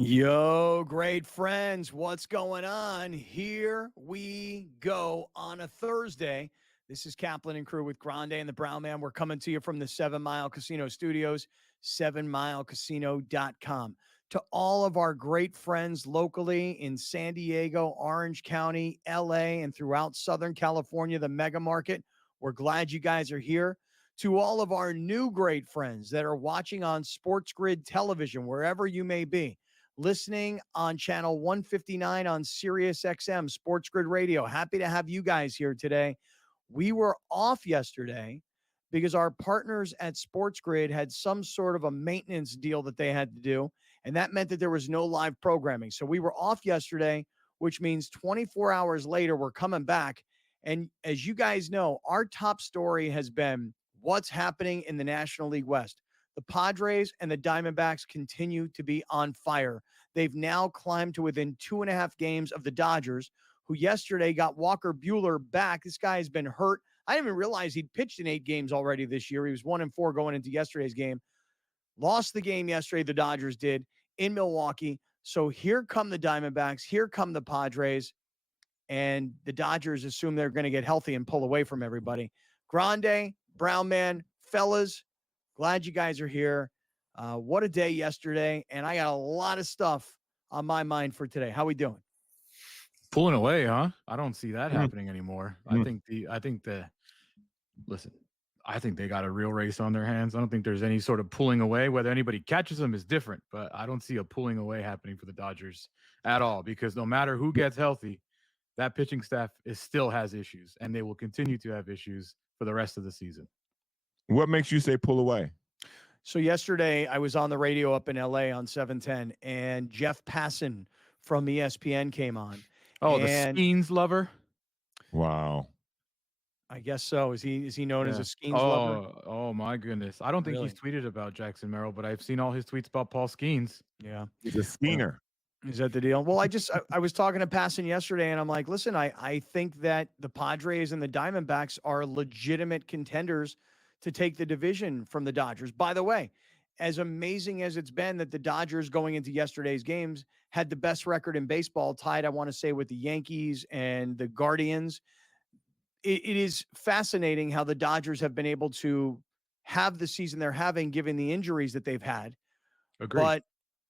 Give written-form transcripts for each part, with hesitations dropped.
Yo, great friends, what's going on? Here we go on a Thursday. This is Kaplan and Crew with Grande and the Brown Man. We're coming to you from the 7 Mile Casino Studios, 7milecasino.com. To all of our great friends locally in San Diego, Orange County, LA, and throughout Southern California, the mega market, we're glad you guys are here. To all of our new great friends that are watching on SportsGrid television, wherever you may be, listening on channel 159 on Sirius XM, Sports Grid Radio. Happy to have you guys here today. We were off yesterday because our partners at Sports Grid had some sort of a maintenance deal that they had to do, and that meant that there was no live programming. So we were off yesterday, which means 24 hours later, we're coming back. And as you guys know, our top story has been what's happening in the National League West. The Padres and the Diamondbacks continue to be on fire. They've now climbed to within 2.5 games of the Dodgers, who yesterday got Walker Buehler back. This guy has been hurt. I didn't even realize he'd pitched in 8 games already this year. He was 1-4 going into yesterday's game. Lost the game yesterday, the Dodgers did, in Milwaukee. So here come the Diamondbacks. Here come the Padres. And the Dodgers assume they're going to get healthy and pull away from everybody. Grande, Brown Man, fellas, glad you guys are here. What a day yesterday, and I got a lot of stuff on my mind for today. How we doing? Pulling away, huh? I don't see that happening anymore. I think they got a real race on their hands. I don't think there's any sort of pulling away. Whether anybody catches them is different, but I don't see a pulling away happening for the Dodgers at all, because no matter who gets healthy, that pitching staff still has issues, and they will continue to have issues for the rest of the season. What makes you say pull away? So yesterday I was on the radio up in LA on 710, and Jeff Passan from ESPN came on. Oh, the Skeens lover? Wow. I guess so. Is he known as a Skeens lover? Oh my goodness. I don't think he's tweeted about Jackson Merrill, but I've seen all his tweets about Paul Skeens. Yeah. He's a Skeener. Is that the deal? Well, I was talking to Passan yesterday, and I'm like, listen, I think that the Padres and the Diamondbacks are legitimate contenders to take the division from the Dodgers. By the way, as amazing as it's been that the Dodgers going into yesterday's games had the best record in baseball, tied, I want to say, with the Yankees and the Guardians, it is fascinating how the Dodgers have been able to have the season they're having given the injuries that they've had. Agreed.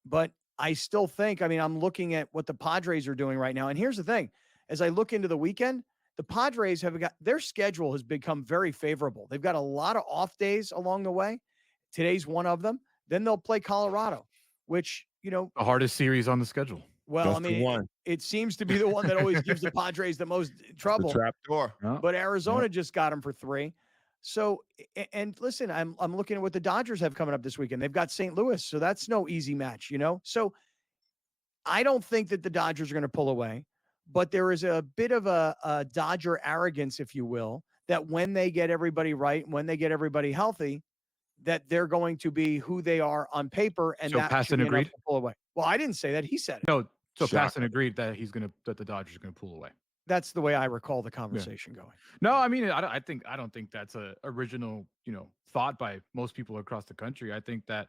But I still think, I'm looking at what the Padres are doing right now. And here's the thing. As I look into the weekend, the Padres their schedule has become very favorable. They've got a lot of off days along the way. Today's one of them. Then they'll play Colorado, which, the hardest series on the schedule. Well, it seems to be the one that always gives the Padres the most trouble. The trap door. But Arizona just got them for 3. So, and listen, I'm looking at what the Dodgers have coming up this weekend. They've got St. Louis, so that's no easy match, So I don't think that the Dodgers are going to pull away, but there is a bit of a Dodger arrogance, if you will, that when they get everybody right, when they get everybody healthy, that they're going to be who they are on paper, and so that Passan agreed to pull away. Well, I didn't say that; he said it. No, so Passan agreed that that the Dodgers are going to pull away. That's the way I recall the conversation going. No, I don't think that's a original, thought by most people across the country. I think that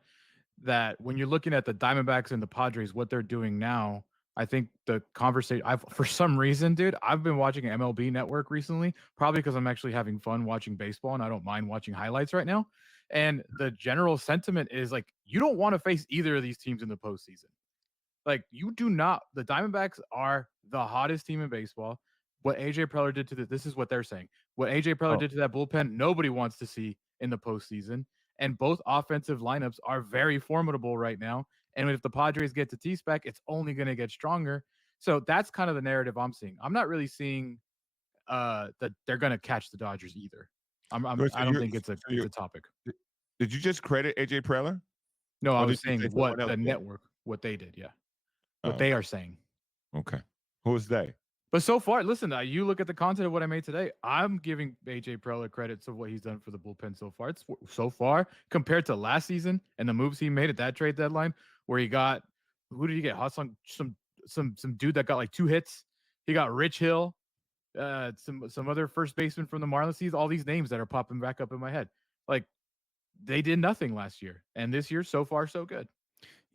when you're looking at the Diamondbacks and the Padres, what they're doing now, I think the conversation, for some reason, dude, I've been watching MLB Network recently, probably because I'm actually having fun watching baseball and I don't mind watching highlights right now. And the general sentiment is like, you don't want to face either of these teams in the postseason. Like, you do not. The Diamondbacks are the hottest team in baseball. What AJ Preller did to this is what they're saying. What AJ Preller did to that bullpen, nobody wants to see in the postseason. And both offensive lineups are very formidable right now. And if the Padres get to T-Spec, it's only going to get stronger. So that's kind of the narrative I'm seeing. I'm not really seeing that they're going to catch the Dodgers either. I don't think it's a topic. Did you just credit AJ Preller? No, I was saying what the network, what they did. Yeah. What they are saying. Okay. Who's they? But so far, listen, you look at the content of what I made today, I'm giving AJ Preller credit for what he's done for the bullpen so far. It's so far compared to last season and the moves he made at that trade deadline, where he got, who did he get? Some dude that got like 2 hits. He got Rich Hill, some other first baseman from the Marlins. All these names that are popping back up in my head. Like, they did nothing last year, and this year, so far, so good.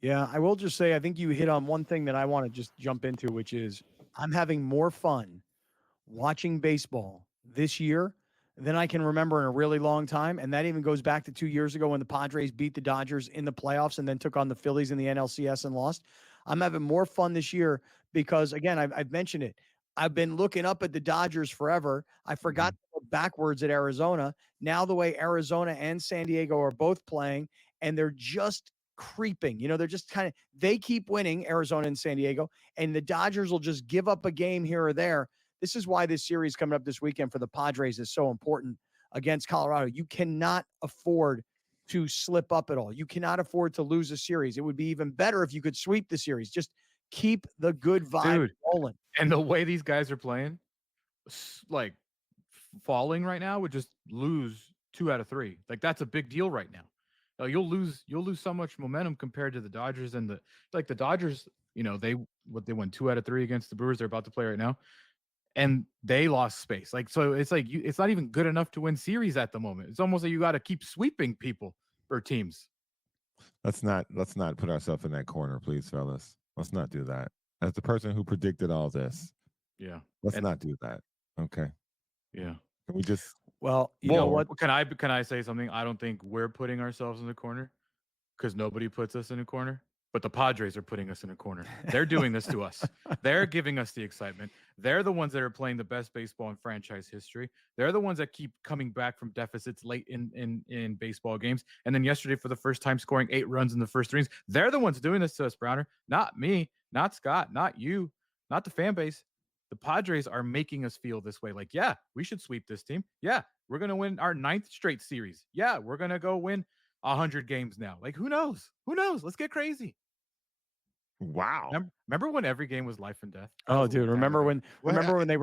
Yeah, I will just say I think you hit on one thing that I want to just jump into, which is I'm having more fun watching baseball this year than I can remember in a really long time. And that even goes back to 2 years ago when the Padres beat the Dodgers in the playoffs and then took on the Phillies in the NLCS and lost. I'm having more fun this year because, again, I've mentioned it. I've been looking up at the Dodgers forever. I forgot to look backwards at Arizona. Now, the way Arizona and San Diego are both playing, and they're just creeping. They're just they keep winning, Arizona and San Diego, and the Dodgers will just give up a game here or there. This is why this series coming up this weekend for the Padres is so important against Colorado. You cannot afford to slip up at all. You cannot afford to lose a series. It would be even better if you could sweep the series. Just keep the good vibe rolling. And the way these guys are playing, like falling right now, would just lose 2 out of 3. Like that's a big deal right now. You'll lose so much momentum compared to the Dodgers and the Dodgers. They won 2 out of 3 against the Brewers. They're about to play right now, and they lost space. So it's like it's not even good enough to win series at the moment. It's almost like you got to keep sweeping people or teams. Let's not put ourselves in that corner, please, fellas. Let's not do that. As the person who predicted all this, let's not do that. Okay. Yeah. Can we just? Well, you know what? Can I say something? I don't think we're putting ourselves in the corner because nobody puts us in a corner. But the Padres are putting us in a corner. They're doing this to us. They're giving us the excitement. They're the ones that are playing the best baseball in franchise history. They're the ones that keep coming back from deficits late in baseball games. And then yesterday, for the first time, scoring 8 runs in the first 3 innings. They're the ones doing this to us, Browner. Not me, not Scott, not you, not the fan base. The Padres are making us feel this way. Like, yeah, we should sweep this team. Yeah, we're going to win our 9th straight series. Yeah, we're going to go win 100 games now. Like, who knows? Who knows? Let's get crazy. Wow. Remember when every game was life and death? Oh, dude, remember when they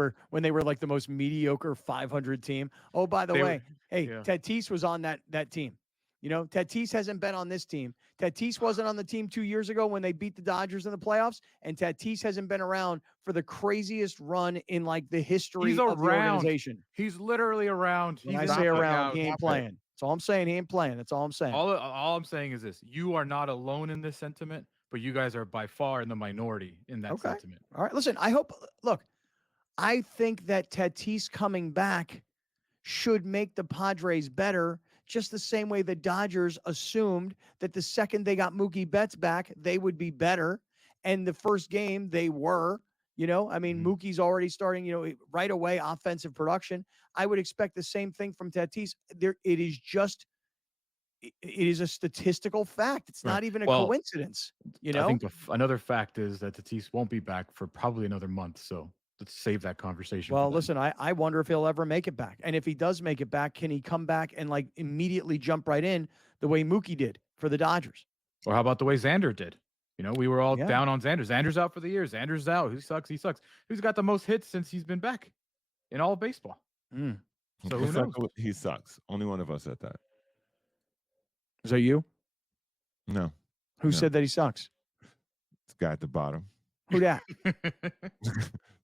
were like the most mediocre 500 team? Oh, by the way, Tatis was on that team. Tatis hasn't been on this team. Tatis wasn't on the team 2 years ago when they beat the Dodgers in the playoffs, and Tatis hasn't been around for the craziest run in like the history of the organization. He's literally around. When I say around, he ain't playing. That's all I'm saying. He ain't playing. That's all I'm saying. All I'm saying is this: you are not alone in this sentiment, but you guys are by far in the minority in that sentiment. All right, listen. I think that Tatis coming back should make the Padres better, just the same way the Dodgers assumed that the second they got Mookie Betts back, they would be better. And the first game, they were. Mookie's already starting, right away, offensive production. I would expect the same thing from Tatis. It is a statistical fact. It's not even a coincidence. I think another fact is that Tatis won't be back for probably another month. So let's save that conversation. Well, listen, I wonder if he'll ever make it back. And if he does make it back, can he come back and like immediately jump right in the way Mookie did for the Dodgers? Or how about the way Xander did? We were all down on Xander. Xander's out for the year. Xander's out. He sucks. Who's got the most hits since he's been back in all of baseball? So who knows? He sucks. Only one of us said that. Is that you? No. Who said that he sucks? This guy at the bottom. Who that?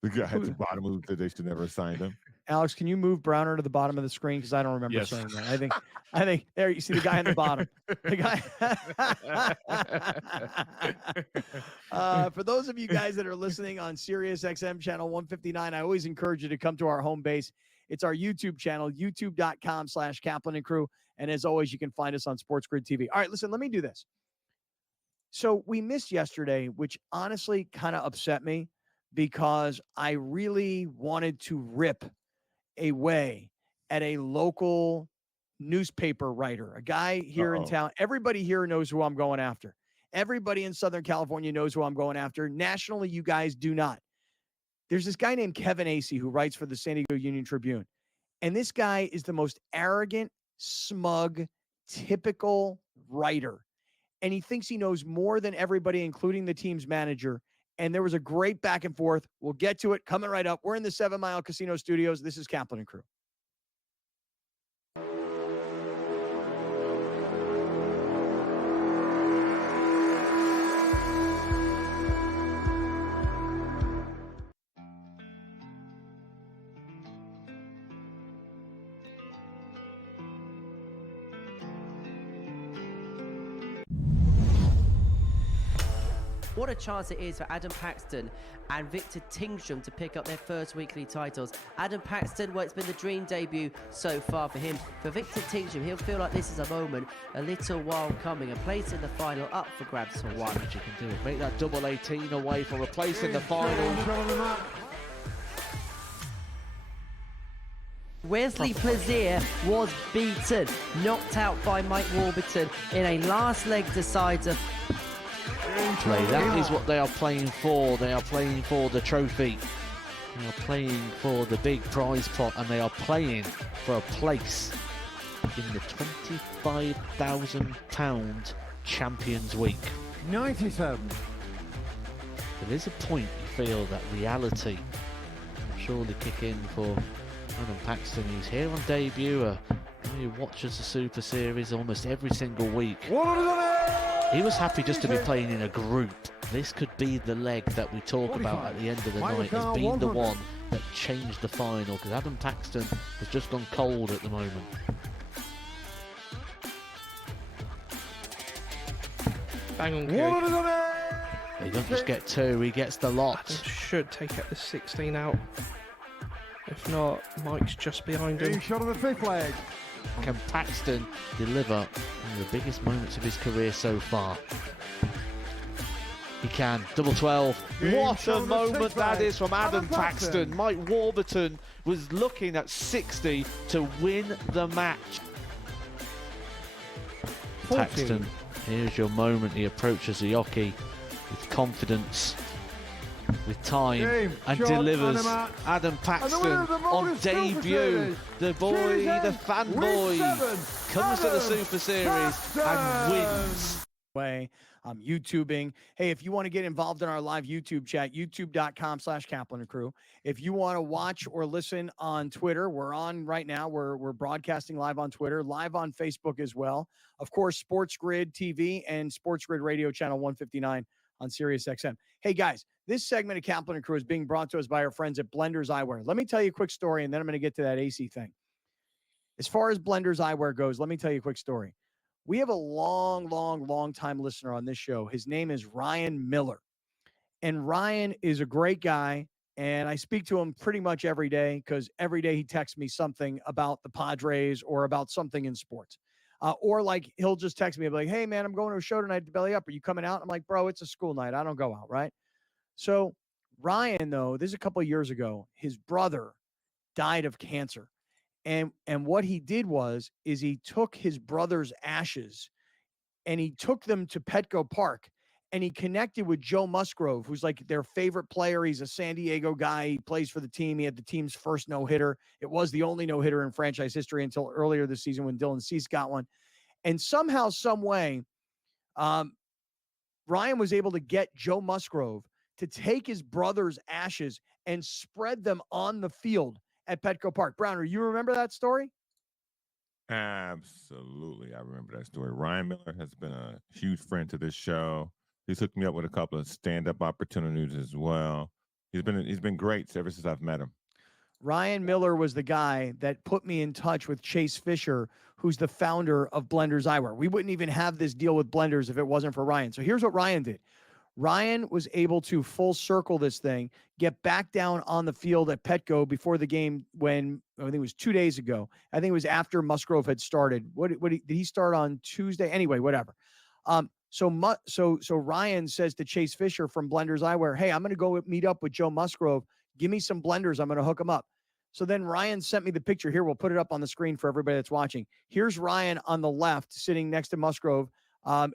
The guy at the bottom who said they should never have signed him. Alex, can you move Browner to the bottom of the screen? Because I don't remember saying that. I think there you see the guy on the bottom. The guy. For those of you guys that are listening on Sirius XM channel 159, I always encourage you to come to our home base. It's our YouTube channel, youtube.com/Kaplan and Crew. And as always, you can find us on SportsGrid TV. All right, listen, let me do this. So we missed yesterday, which honestly kind of upset me because I really wanted to rip away at a local newspaper writer, a guy here in town. Everybody here knows who I'm going after. Everybody in Southern California knows who I'm going after. Nationally, you guys do not. There's this guy named Kevin Acey who writes for the San Diego Union Tribune. And this guy is the most arrogant, smug, typical writer. And he thinks he knows more than everybody, including the team's manager. And there was a great back and forth. We'll get to it coming right up. We're in the 7 Mile Casino Studios. This is Kaplan and Crew. What a chance it is for Adam Paxton and Victor Tingstrom to pick up their first weekly titles. Adam Paxton, well, it's been the dream debut so far for him. For Victor Tingstrom, he'll feel like this is a moment a little while coming. A place in the final up for grabs for one. You can do it. Make that double 18 away for a place in the final. Wesley Plaisir was beaten, knocked out by Mike Warburton in a last leg decider. That is what they are playing for. They are playing for the trophy. They are playing for the big prize pot, and they are playing for a place in the £25,000 Champions Week. 97. There is a point you feel that reality will surely kick in for Adam Paxton. He's here on debut. He watches the Super Series almost every single week. He was happy just to be playing in a group. This could be the leg that we talk about at the end of the night as being the one that changed the final, because Adam Paxton has just gone cold at the moment. Bang on, He doesn't just get two, he gets the lot. Adam should take out the 16 out. If not, Mike's just behind him. Shot of the fifth leg. Can Paxton deliver one of the biggest moments of his career so far? He can. Double 12. What a moment that is from Adam Paxton. Mike Warburton was looking at 60 to win the match. Paxton, here's your moment. He approaches the hockey with confidence, with time, and delivers. Adam Paxton on debut. The boy, the fanboy, comes to the Super Series and wins. I'm YouTubing. Hey, if you want to get involved in our live YouTube chat, youtube.com/Kaplan and Crew. If you want to watch or listen on Twitter, we're on right now. We're broadcasting live on Twitter, live on Facebook as well. Of course, SportsGrid TV and SportsGrid Radio channel 159 on Sirius XM. Hey guys, this segment of Kaplan and Crew is being brought to us by our friends at Blenders Eyewear. Let me tell you a quick story, and then I'm going to get to that AC thing. As far as Blenders Eyewear goes, let me tell you a quick story. We have a long time listener on this show. His name is Ryan Miller. And Ryan is a great guy, and I speak to him pretty much every day because every day he texts me something about the Padres or about something in sports. Or like he'll just text me and be like, hey, man, I'm going to a show tonight to Belly Up. Are you coming out? I'm like, bro, it's a school night. I don't go out, right? So Ryan, though, this is a couple of years ago, his brother died of cancer. And what he did is he took his brother's ashes and he took them to Petco Park and he connected with Joe Musgrove, who's like their favorite player. He's a San Diego guy. He plays for the team. He had the team's first no-hitter. It was the only no-hitter in franchise history until earlier this season when Dylan Cease got one. And somehow, some way, Ryan was able to get Joe Musgrove to take his brother's ashes and spread them on the field at Petco Park. Browner, you remember that story? Absolutely. I remember that story. Ryan Miller has been a huge friend to this show. He's hooked me up with a couple of stand-up opportunities as well. He's been great ever since I've met him. Ryan Miller was the guy that put me in touch with Chase Fisher, who's the founder of Blenders Eyewear. We wouldn't even have this deal with Blenders if it wasn't for Ryan. So here's what Ryan did. Ryan was able to full circle this thing, get back down on the field at Petco before the game when I think it was 2 days ago. I think it was after Musgrove had started. Did he start on Tuesday? Anyway, whatever. So Ryan says to Chase Fisher from Blenders Eyewear, hey, I'm going to go meet up with Joe Musgrove. Give me some blenders. I'm going to hook him up. So then Ryan sent me the picture here. We'll put it up on the screen for everybody that's watching. Here's Ryan on the left sitting next to Musgrove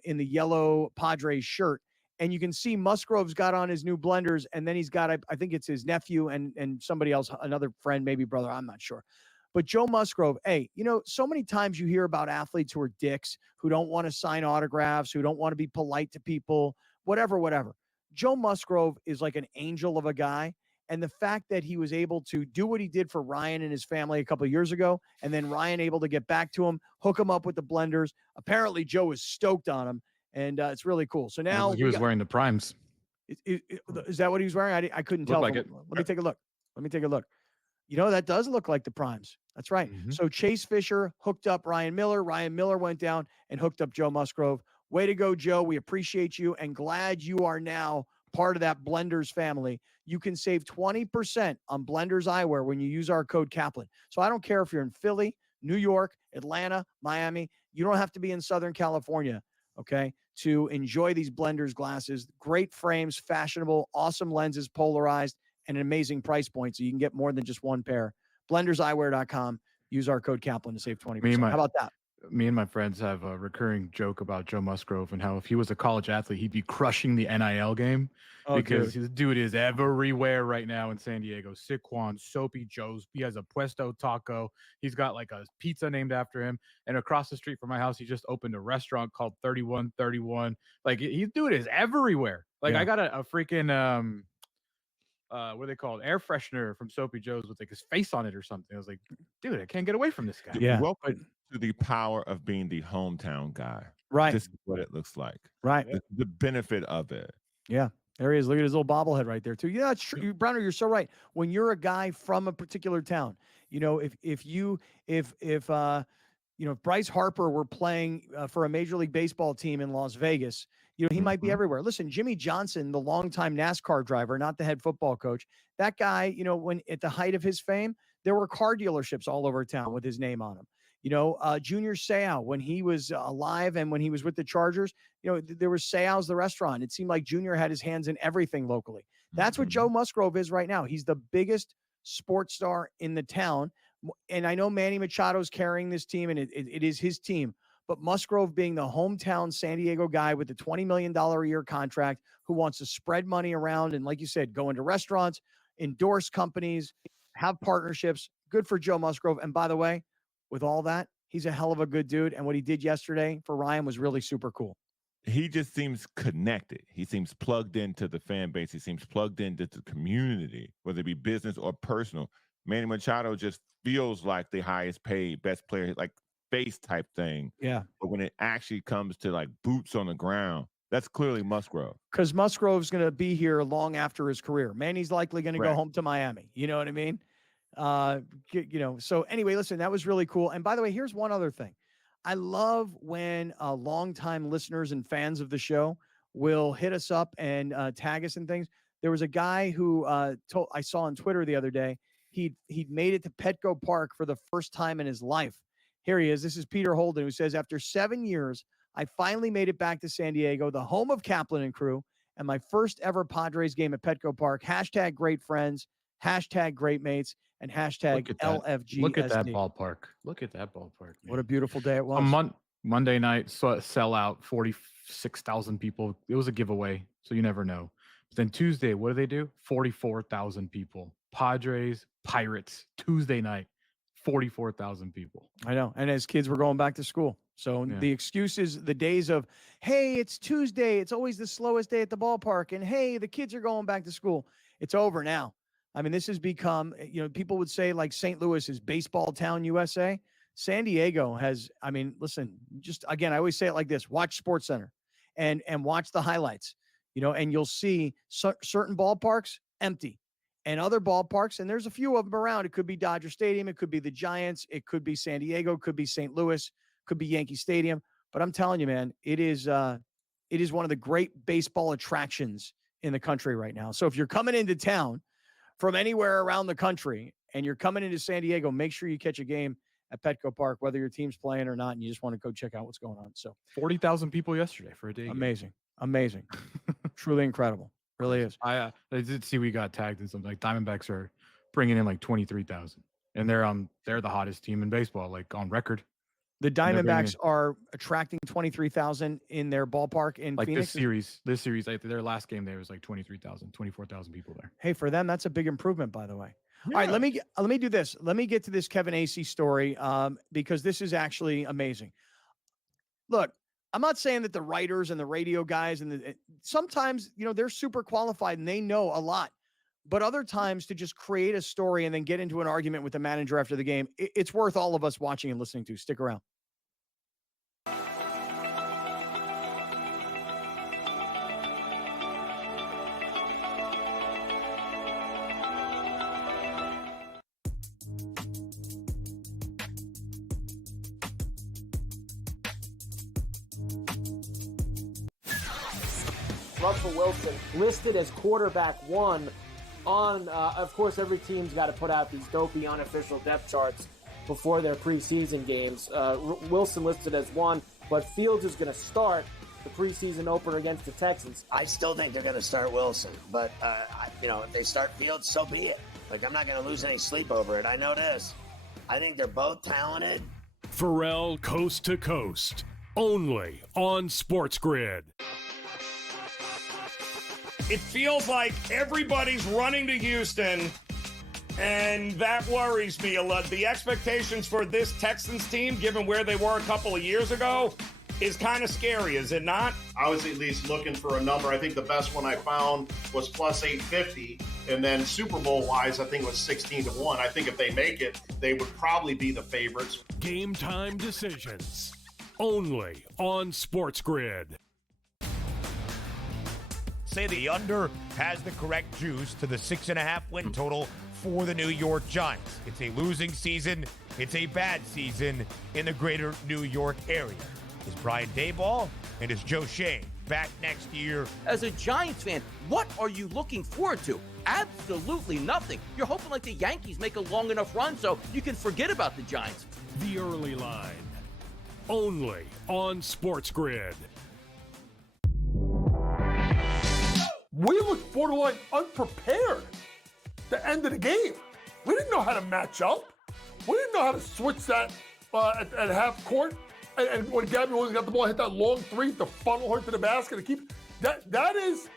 in the yellow Padres shirt. And you can see Musgrove's got on his new blenders, and then he's got, I think it's his nephew and somebody else, another friend, maybe brother, I'm not sure. But Joe Musgrove, hey, so many times you hear about athletes who are dicks, who don't want to sign autographs, who don't want to be polite to people, whatever. Joe Musgrove is like an angel of a guy. And the fact that he was able to do what he did for Ryan and his family a couple of years ago, and then Ryan able to get back to him, hook him up with the blenders. Apparently, Joe is stoked on him. And it's really cool. So now he was wearing the primes. Is that what he was wearing? I couldn't tell. Like it. Let me take a look. That does look like the primes. That's right. Mm-hmm. So Chase Fisher hooked up Ryan Miller. Ryan Miller went down and hooked up Joe Musgrove Way to go, Joe. We appreciate you and glad you are now part of that Blenders family. You can save 20% on Blenders Eyewear when you use our code Kaplan. So I don't care if you're in Philly, New York, Atlanta, Miami. You don't have to be in Southern California, okay, to enjoy these Blenders glasses. Great frames, fashionable, awesome lenses, polarized, and an amazing price point. So you can get more than just one pair. BlendersEyewear.com. Use our code Kaplan to save 20%. How about that? Me and my friends have a recurring joke about Joe Musgrove and how if he was a college athlete, he'd be crushing the NIL game because his dude is everywhere right now in San Diego. Siquan, Soapy Joe's. He has a Puesto Taco. He's got like a pizza named after him. And across the street from my house, he just opened a restaurant called 3131. Like, his dude is everywhere. Like, I got a freaking what are they called? Air freshener from Soapy Joe's with like his face on it or something. I was like, dude, I can't get away from this guy. Yeah. Welcome to the power of being the hometown guy. Right. This is what it looks like. Right. The benefit of it. Yeah. There he is. Look at his little bobblehead right there, too. Yeah, it's true. Browner, you're so right. When you're a guy from a particular town, you know, if Bryce Harper were playing for a Major League Baseball team in Las Vegas, you know, he might be everywhere. Listen, Jimmy Johnson, the longtime NASCAR driver, not the head football coach, that guy, you know, when at the height of his fame, there were car dealerships all over town with his name on them. You know, Junior Seau, when he was alive and when he was with the Chargers, you know, there was Seau's the restaurant. It seemed like Junior had his hands in everything locally. That's what Joe Musgrove is right now. He's the biggest sports star in the town. And I know Manny Machado's carrying this team, and it is his team. But Musgrove being the hometown San Diego guy with the $20 million a year contract who wants to spread money around and, like you said, go into restaurants, endorse companies, have partnerships. Good for Joe Musgrove. And by the way, with all that, he's a hell of a good dude. And what he did yesterday for Ryan was really super cool. He just seems connected. He seems plugged into the fan base. He seems plugged into the community, whether it be business or personal. Manny Machado just feels like the highest paid, best player, like face type thing. Yeah. But when it actually comes to like boots on the ground, that's clearly Musgrove. Because Musgrove's going to be here long after his career. Manny's likely going to go home to Miami. You know what I mean? You know, so anyway, listen, that was really cool. And by the way, here's one other thing. I love when longtime listeners and fans of the show will hit us up and tag us and things. There was a guy who I saw on Twitter the other day. He'd made it to Petco Park for the first time in his life. Here he is. This is Peter Holden, who says, after 7 years, I finally made it back to San Diego, the home of Kaplan and Crew, and my first ever Padres game at Petco Park. # great friends, # great mates, and # LFGSD. Look at that ballpark. Look at that ballpark. Man. What a beautiful day it was. Monday night, sell out, 46,000 people. It was a giveaway, so you never know. But then Tuesday, what do they do? 44,000 people. Padres, Pirates, Tuesday night, 44,000 people. I know. And as kids were going back to school. So the excuses, the days of, hey, it's Tuesday. It's always the slowest day at the ballpark. And hey, the kids are going back to school. It's over now. I mean, this has become, you know, people would say like St. Louis is baseball town USA. San Diego has, I mean, listen, just again, I always say it like this, watch SportsCenter and watch the highlights, you know, and you'll see certain ballparks empty and other ballparks. And there's a few of them around. It could be Dodger Stadium. It could be the Giants. It could be San Diego. It could be St. Louis. Could be Yankee Stadium. But I'm telling you, man, it is one of the great baseball attractions in the country right now. So if you're coming into town from anywhere around the country and you're coming into San Diego, make sure you catch a game at Petco Park, whether your team's playing or not, and you just want to go check out what's going on. So 40,000 people yesterday for a day. Amazing. Truly incredible. Really is. I did see we got tagged in something like Diamondbacks are bringing in like 23,000 and they're the hottest team in baseball, like on record. The Diamondbacks are attracting 23,000 in their ballpark in like Phoenix. This series, like their last game there was like 23,000, 24,000 people there. Hey, for them, that's a big improvement, by the way. Yeah. All right, let me do this. Let me get to this Kevin Acee story because this is actually amazing. Look, I'm not saying that the writers and the radio guys and sometimes, you know, they're super qualified and they know a lot. But other times to just create a story and then get into an argument with the manager after the game, it's worth all of us watching and listening to. Stick around. Russell Wilson listed as quarterback 1 on, of course, every team's got to put out these dopey unofficial depth charts before their preseason games. Wilson listed as 1, but Fields is going to start the preseason opener against the Texans. I still think they're going to start Wilson, but, if they start Fields, so be it. Like, I'm not going to lose any sleep over it. I know this. I think they're both talented. Pharrell Coast to Coast, only on SportsGrid. It feels like everybody's running to Houston, and that worries me a lot. The expectations for this Texans team, given where they were a couple of years ago, is kind of scary, is it not? I was at least looking for a number. I think the best one I found was plus 850, and then Super Bowl-wise, I think it was 16-1. I think if they make it, they would probably be the favorites. Game time decisions, only on SportsGrid. Say the under has the correct juice to the 6.5 win total for the New York Giants. It's a losing season. It's a bad season in the greater New York area. Is Brian Daboll and is Joe Shane back next year? As a Giants fan, what are you looking forward to? Absolutely nothing. You're hoping like the Yankees make a long enough run so you can forget about the Giants. The early line, only on SportsGrid. We looked borderline unprepared the end of the game. We didn't know how to match up. We didn't know how to switch that at half court. And when Gabby Williams got the ball, hit that long three to funnel her to the basket to keep that is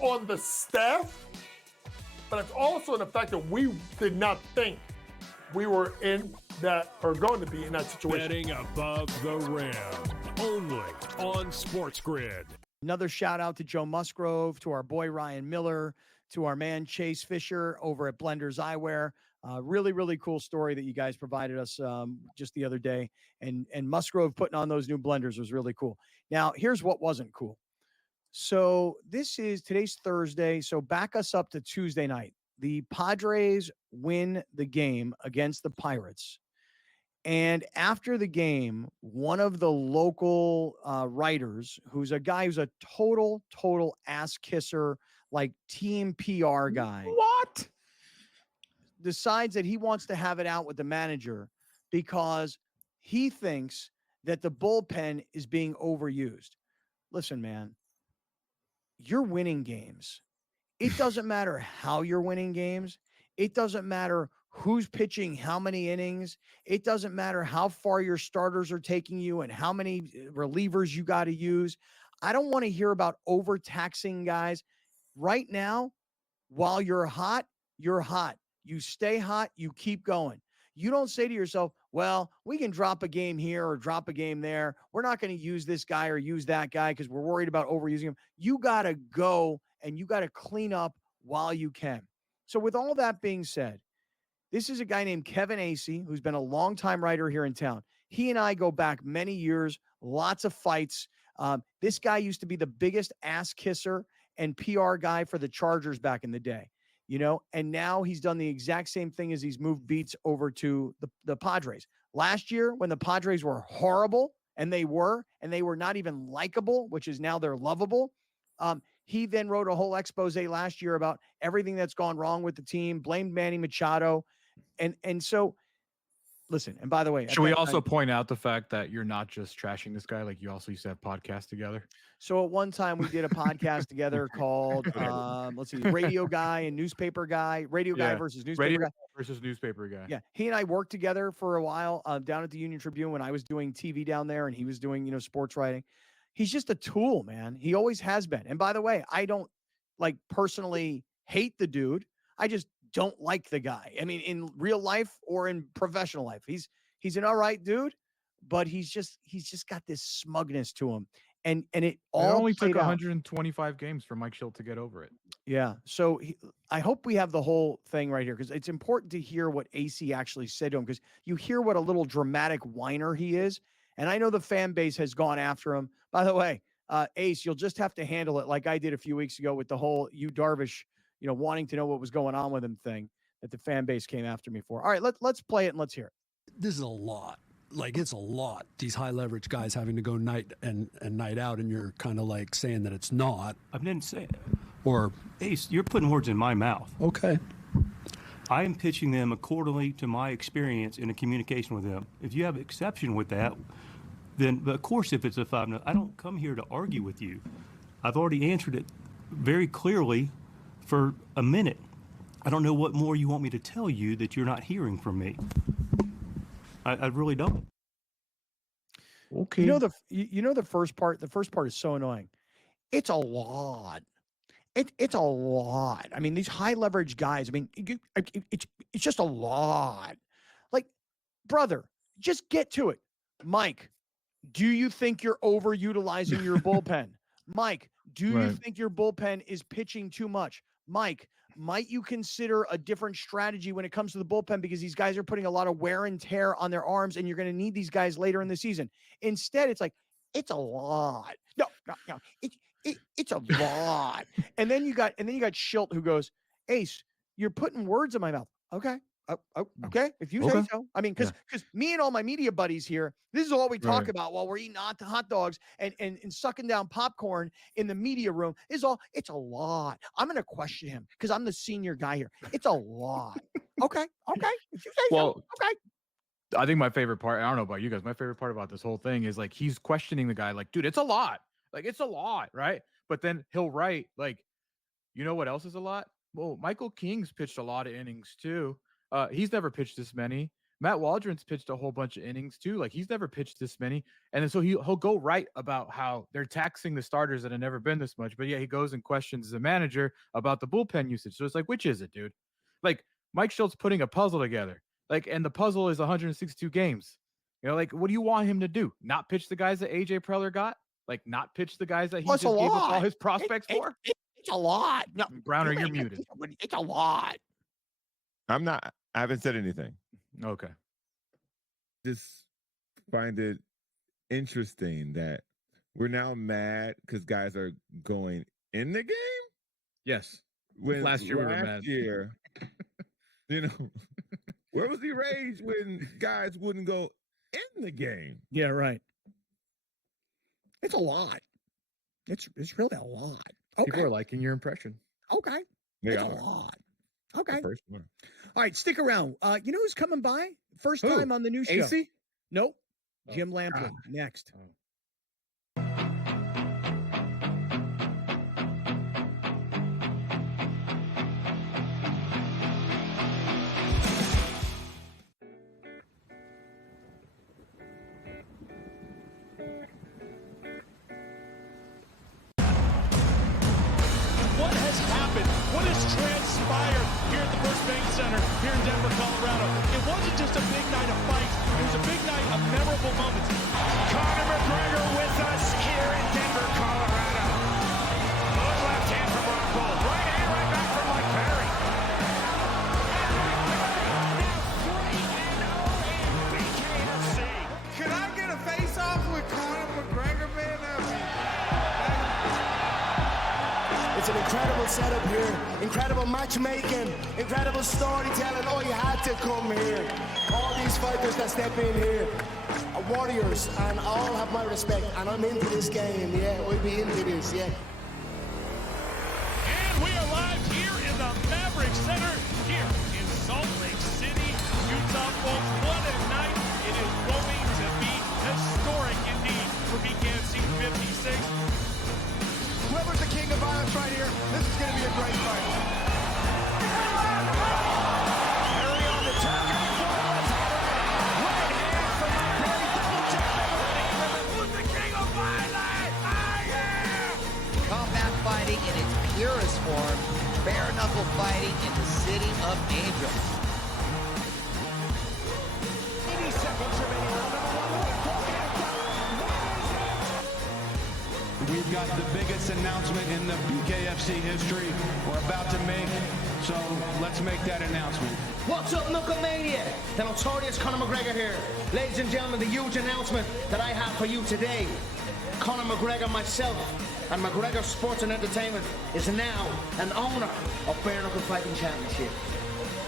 on the staff, but it's also the fact that we did not think we were in that or going to be in that situation. Betting above the rim, only on SportsGrid. Another shout out to Joe Musgrove, to our boy Ryan Miller, to our man Chase Fisher over at Blenders Eyewear. Really, really cool story that you guys provided us just the other day. And Musgrove putting on those new blenders was really cool. Now, here's what wasn't cool. So today's Thursday. So back us up to Tuesday night. The Padres win the game against the Pirates. And after the game, one of the local writers, who's a guy who's a total ass kisser, like team PR guy. What? Decides that he wants to have it out with the manager because he thinks that the bullpen is being overused. Listen, man, you're winning games. It doesn't matter how you're winning games. It doesn't matter who's pitching how many innings. It doesn't matter how far your starters are taking you and how many relievers you got to use. I don't want to hear about overtaxing guys. Right now, while you're hot, you're hot. You stay hot, you keep going. You don't say to yourself, well, we can drop a game here or drop a game there. We're not going to use this guy or use that guy because we're worried about overusing him. You got to go and you got to clean up while you can. So with all that being said, this is a guy named Kevin Acey, who's been a longtime writer here in town. He and I go back many years, lots of fights. This guy used to be the biggest ass kisser and PR guy for the Chargers back in the day, and now he's done the exact same thing as he's moved beats over to the Padres. Last year, when the Padres were horrible, and they were not even likable, which is now they're lovable, he then wrote a whole expose last year about everything that's gone wrong with the team, blamed Manny Machado. And so, listen, and by the way, should we also point out the fact that you're not just trashing this guy, like you also used to have podcasts together? So at one time we did a podcast together called, Radio Guy and Newspaper Guy, Guy versus Newspaper Guy. Versus Newspaper Guy. Yeah. He and I worked together for a while down at the Union Tribune when I was doing TV down there and he was doing, sports writing. He's just a tool, man. He always has been. And by the way, I don't personally hate the dude. I just don't like the guy. I mean, in real life or in professional life, he's an all right dude, but he's just got this smugness to him. And it only took 125 games for Mike Schilt to get over it. Yeah. So I hope we have the whole thing right here because it's important to hear what AC actually said to him because you hear what a little dramatic whiner he is. And I know the fan base has gone after him. By the way, Ace, you'll just have to handle it like I did a few weeks ago with the whole Darvish, wanting to know what was going on with him thing that the fan base came after me for. All right, let's play it and let's hear it. This is a lot. like it's a lot. These high leverage guys having to go night and night out, and you're kind of like saying that it's not. I didn't say it. Or Ace, you're putting words in my mouth. Okay. I am pitching them accordingly to my experience in a communication with them. If you have exception with that, then of course if it's a 5-0, I don't come here to argue with you. I've already answered it very clearly for a minute. I don't know what more you want me to tell you that you're not hearing from me. I really don't. Okay. You know the first part. The first part is so annoying. It's a lot. It's a lot. I mean, these high leverage guys. I mean, it's just a lot. Like, brother, just get to it. Mike, do you think you're overutilizing your bullpen? Mike, do you think your bullpen is pitching too much? Mike, might you consider a different strategy when it comes to the bullpen, because these guys are putting a lot of wear and tear on their arms, and you're going to need these guys later in the season. Instead, it's like, it's a lot. No. It's a lot. And then you got Schilt, who goes, Ace, you're putting words in my mouth. Okay. Okay. If you say so. I mean, because me and all my media buddies here, this is all we talk about while we're eating hot dogs and sucking down popcorn in the media room. It's a lot. I'm going to question him because I'm the senior guy here. It's a lot. Okay. If you say so. Okay. I think my favorite part, I don't know about you guys, my favorite part about this whole thing is like he's questioning the guy like, dude, it's a lot. Like, it's a lot, right? But then he'll write, like, you know what else is a lot? Well, Michael King's pitched a lot of innings, too. He's never pitched this many. Matt Waldron's pitched a whole bunch of innings, too. Like, he's never pitched this many. And then so he'll go right about how they're taxing the starters that have never been this much. But, yeah, he goes and questions the manager about the bullpen usage. So it's like, which is it, dude? Like, Mike Schultz putting a puzzle together. Like, and the puzzle is 162 games. You know, like, what do you want him to do? Not pitch the guys that AJ Preller got? Like, not pitch the guys that he just gave us all his prospects for? It's a lot. No, Browner, you're muted. It's a lot. I haven't said anything. Okay. Just find it interesting that we're now mad because guys are going in the game. Yes. When last year we were mad. Year, you know, where was the rage when guys wouldn't go in the game? Yeah, right. It's a lot. It's really a lot. Okay. People are liking your impression. Okay. They it's are. a lot. Okay. The first one. All right, stick around. You know who's coming by? First time on the new show. AC? Nope. Jim Lampley. Next. What has happened? What has transpired here at the First Bank Center here in Denver, Colorado? It wasn't just a big night of fights. It was a big night of memorable moments. Conor McGregor with us here in Denver, Colorado. Good left hand from Rockhold. Right hand right back from Mike Perry. Could I get a face-off with Conor McGregor, man? It's an incredible setup here, incredible matchmaking, incredible storytelling. Oh, you had to come here. All these fighters that step in here are warriors, and all have my respect. And I'm into this game, yeah. We'll be into this, yeah. And we are live here in the Maverick Center here in Salt Lake City, Utah, folks. What a night. It is going to be historic indeed for BKFC 56. Whoever's the king of violence right here, this is going to be a great fight. Perry on the target. Right hand from Mike Perry. Double check. Who's the king of violence? Combat fighting in its purest form, bare knuckle fighting in the city of angels. 80 seconds remaining. We've got the biggest announcement in the BKFC history we're about to make, so let's make that announcement. What's up, Knucklemania? The notorious Conor McGregor here. Ladies and gentlemen, the huge announcement that I have for you today. Conor McGregor, myself, and McGregor Sports and Entertainment is now an owner of Bare Knuckle Fighting Championship.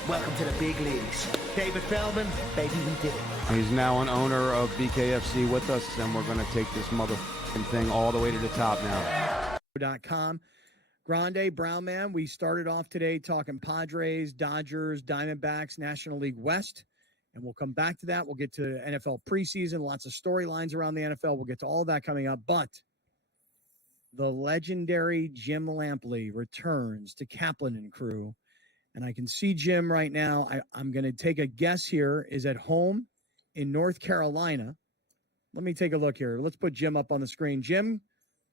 Welcome to the big leagues. David Feldman, baby, we did it. He's now an owner of BKFC with us, and we're going to take this motherfucking thing all the way to the top now. .com. Grande, Brown Man, we started off today talking Padres, Dodgers, Diamondbacks, National League West, and we'll come back to that. We'll get to NFL preseason, lots of storylines around the NFL. We'll get to all that coming up, but the legendary Jim Lampley returns to Kaplan and Crew, and I can see Jim right now. I'm going to take a guess here, is at home in North Carolina. Let me take a look here. Let's put Jim up on the screen. Jim,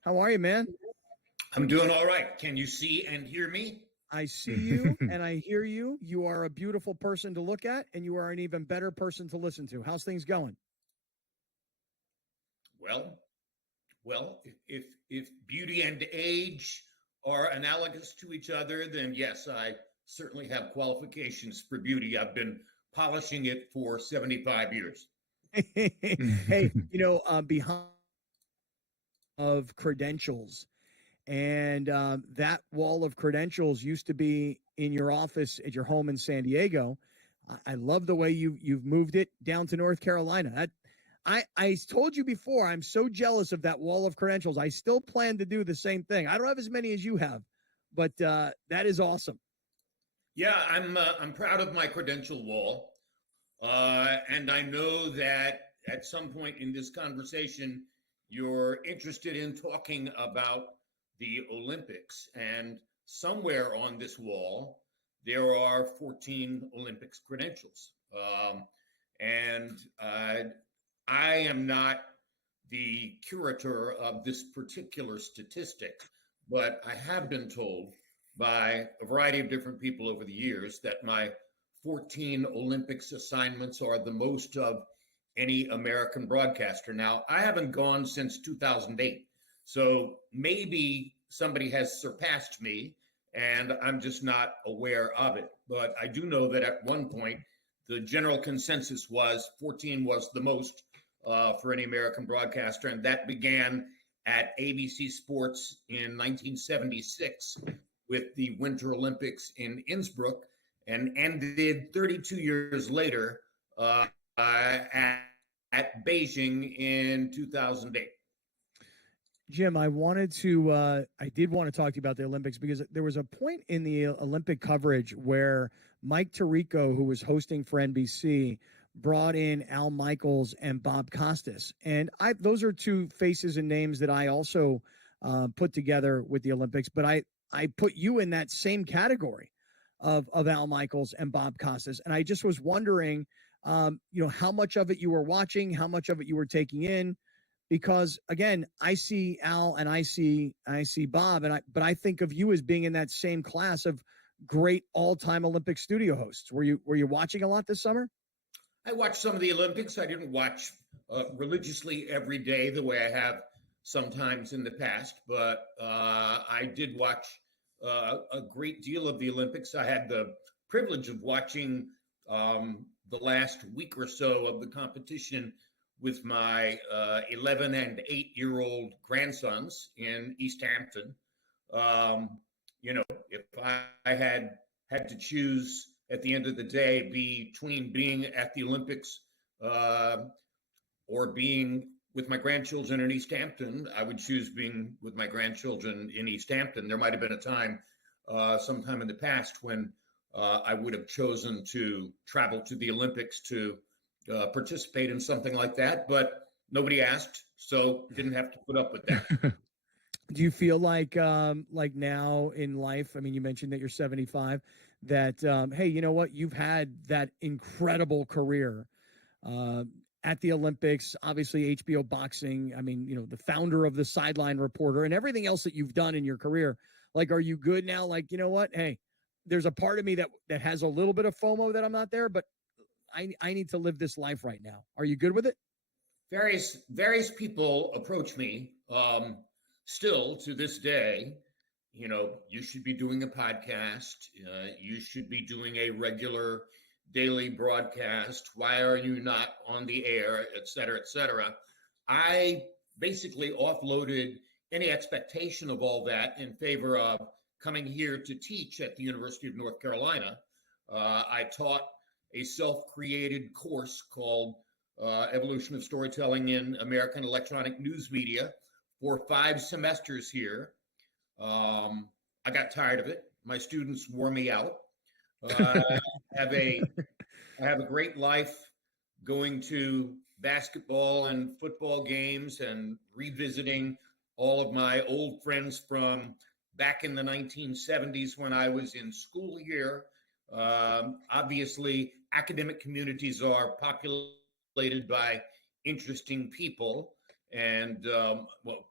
how are you, man? I'm doing all right. Can you see and hear me? I see you and I hear you. You are a beautiful person to look at, and you are an even better person to listen to. How's things going? Well, if beauty and age are analogous to each other, then yes, I certainly have qualifications for beauty. I've been polishing it for 75 years. Hey, behind of credentials. And that wall of credentials used to be in your office at your home in San Diego. I love the way you've moved it down to North Carolina. I told you before, I'm so jealous of that wall of credentials. I still plan to do the same thing. I don't have as many as you have, but that is awesome. Yeah, I'm proud of my credential wall. And I know that at some point in this conversation, you're interested in talking about the Olympics, and somewhere on this wall there are 14 Olympics credentials, and I am not the curator of this particular statistic, but I have been told by a variety of different people over the years that my 14 Olympics assignments are the most of any American broadcaster. Now, I haven't gone since 2008. So maybe somebody has surpassed me and I'm just not aware of it. But I do know that at one point, the general consensus was 14 was the most for any American broadcaster. And that began at ABC Sports in 1976 with the Winter Olympics in Innsbruck and ended 32 years later at Beijing in 2008. Jim, I did want to talk to you about the Olympics because there was a point in the Olympic coverage where Mike Tirico, who was hosting for NBC, brought in Al Michaels and Bob Costas. And those are two faces and names that I also put together with the Olympics, but I put you in that same category of Al Michaels and Bob Costas. And I just was wondering, how much of it you were watching, how much of it you were taking in. Because again, I see Al and I see Bob, but I think of you as being in that same class of great all-time Olympic studio hosts. Were you watching a lot this summer? I watched some of the Olympics. I didn't watch religiously every day the way I have sometimes in the past, but I did watch a great deal of the Olympics. I had the privilege of watching the last week or so of the competition with my 11 and 8-year-old grandsons in East Hampton. If I had to choose at the end of the day between being at the Olympics or being with my grandchildren in East Hampton, I would choose being with my grandchildren in East Hampton. There might have been a time sometime in the past when I would have chosen to travel to the Olympics to participate in something like that, but nobody asked, so didn't have to put up with that. Do you feel like now in life, I mean, you mentioned that you're 75, that, hey, you know what? You've had that incredible career at the Olympics, obviously HBO boxing. I mean, the founder of the Sideline Reporter and everything else that you've done in your career. Like, are you good now? Like, you know what? Hey, there's a part of me that has a little bit of FOMO that I'm not there, but I need to live this life right now. Are you good with it? Various people approach me still to this day. You should be doing a podcast. You should be doing a regular daily broadcast. Why are you not on the air, et cetera, et cetera? I basically offloaded any expectation of all that in favor of coming here to teach at the University of North Carolina, I taught a self-created course called Evolution of Storytelling in American Electronic News Media for 5 semesters here. I got tired of it. My students wore me out. I have a great life going to basketball and football games and revisiting all of my old friends from back in the 1970s when I was in school here. Obviously, academic communities are populated by interesting people. And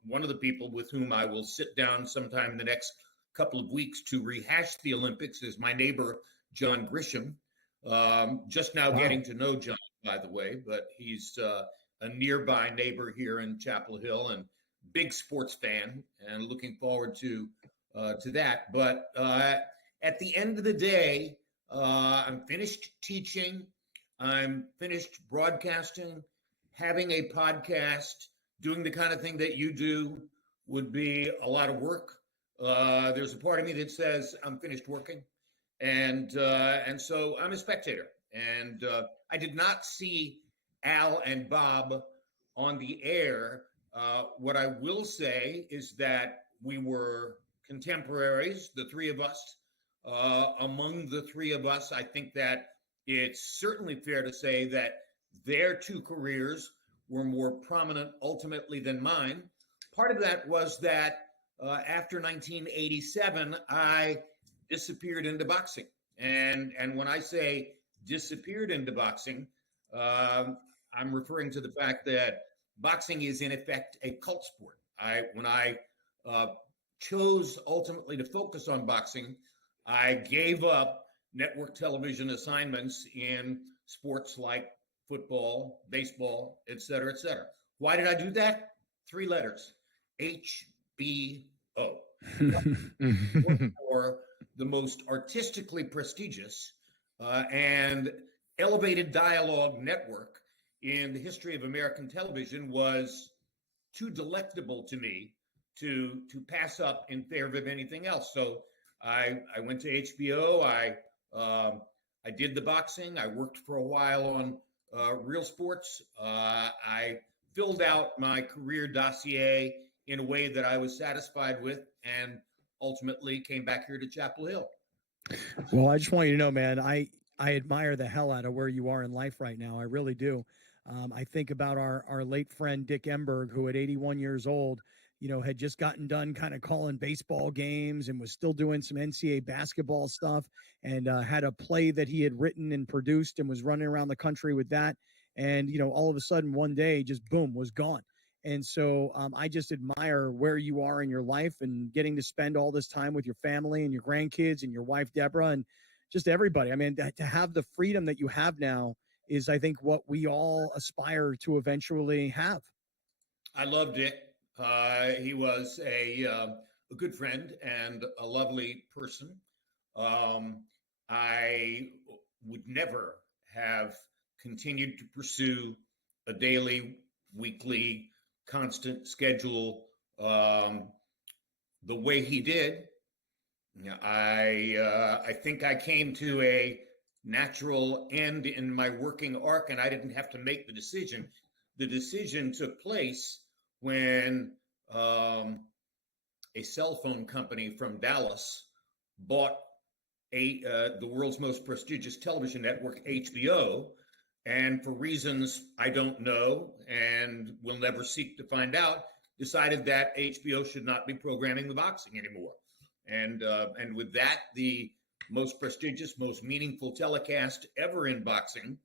one of the people with whom I will sit down sometime in the next couple of weeks to rehash the Olympics is my neighbor, John Grisham. Just now getting to know John, by the way, but he's a nearby neighbor here in Chapel Hill and big sports fan, and looking forward to that. But at the end of the day, I'm finished teaching. I'm finished broadcasting. Having a podcast, doing the kind of thing that you do would be a lot of work. There's a part of me that says I'm finished working. And so I'm a spectator. And I did not see Al and Bob on the air. What I will say is that we were contemporaries, the three of us. Among the three of us, I think that it's certainly fair to say that their 2 careers were more prominent ultimately than mine. Part of that was that after 1987, I disappeared into boxing. And when I say disappeared into boxing, I'm referring to the fact that boxing is in effect a cult sport. When I chose ultimately to focus on boxing, I gave up network television assignments in sports like football, baseball, et cetera, et cetera. Why did I do that? 3 letters, HBO. For the most artistically prestigious and elevated dialogue network in the history of American television was too delectable to me to pass up in favor of anything else. So I went to HBO. I did the boxing. I worked for a while on Real Sports. I filled out my career dossier in a way that I was satisfied with, and ultimately came back here to Chapel Hill. Well, I just want you to know, man, I admire the hell out of where you are in life right now. I really do. I think about our late friend Dick Emberg, who at 81 years old, had just gotten done kind of calling baseball games and was still doing some NCAA basketball stuff, and had a play that he had written and produced and was running around the country with that. And, all of a sudden one day, just boom, was gone. And so I just admire where you are in your life and getting to spend all this time with your family and your grandkids and your wife, Deborah, and just everybody. I mean, to have the freedom that you have now is, I think, what we all aspire to eventually have. I loved it. He was a good friend and a lovely person. I would never have continued to pursue a daily, weekly, constant schedule the way he did. I think I came to a natural end in my working arc, and I didn't have to make the decision. The decision took place when a cell phone company from Dallas bought the world's most prestigious television network, HBO, and for reasons I don't know and will never seek to find out, decided that HBO should not be programming the boxing anymore. And with that, the most prestigious, most meaningful telecast ever in boxing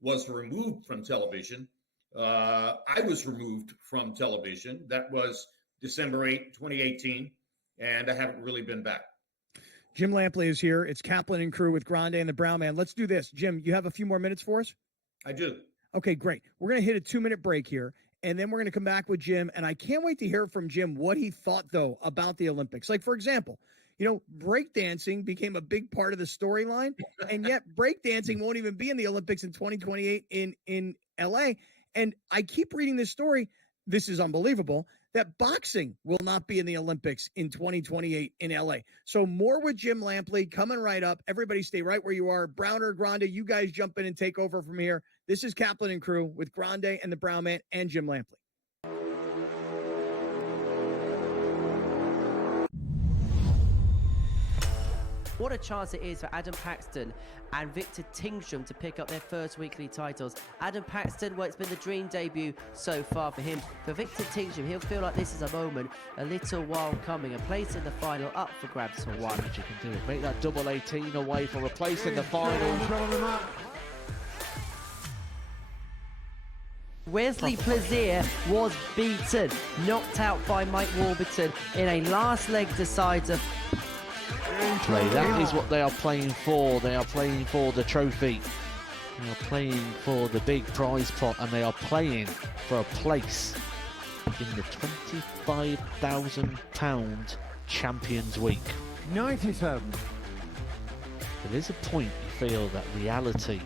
was removed from television. I was removed from television. That was December 8, 2018, and I haven't really been back. Jim Lampley is here. It's Kaplan and Crew with Grande and the Brown Man. Let's do this. Jim, you have a few more minutes for us? I do. Okay, great. We're going to hit a 2-minute break here, and then we're going to come back with Jim. And I can't wait to hear from Jim what he thought, though, about the Olympics. Like, for example, breakdancing became a big part of the storyline, and yet breakdancing won't even be in the Olympics in 2028 in LA. And I keep reading this story. This is unbelievable, that boxing will not be in the Olympics in 2028 in LA. So more with Jim Lampley coming right up. Everybody stay right where you are. Browner, Grande, you guys jump in and take over from here. This is Kaplan and Crew with Grande and the Brown Man and Jim Lampley. What a chance it is for Adam Paxton and Victor Tingstrom to pick up their first weekly titles. Adam Paxton, well, it's been the dream debut so far for him. For Victor Tingstrom, he'll feel like this is a moment a little while coming. A place in the final up for grabs for one. You can do it. Make that double 18 away for a place in the final. Wesley Plaisir was beaten, knocked out by Mike Warburton in a last leg decider. That is what they are playing for. They are playing for the trophy. They are playing for the big prize pot, and they are playing for a place in the £25,000 Champions Week. 97. There is a point you feel that reality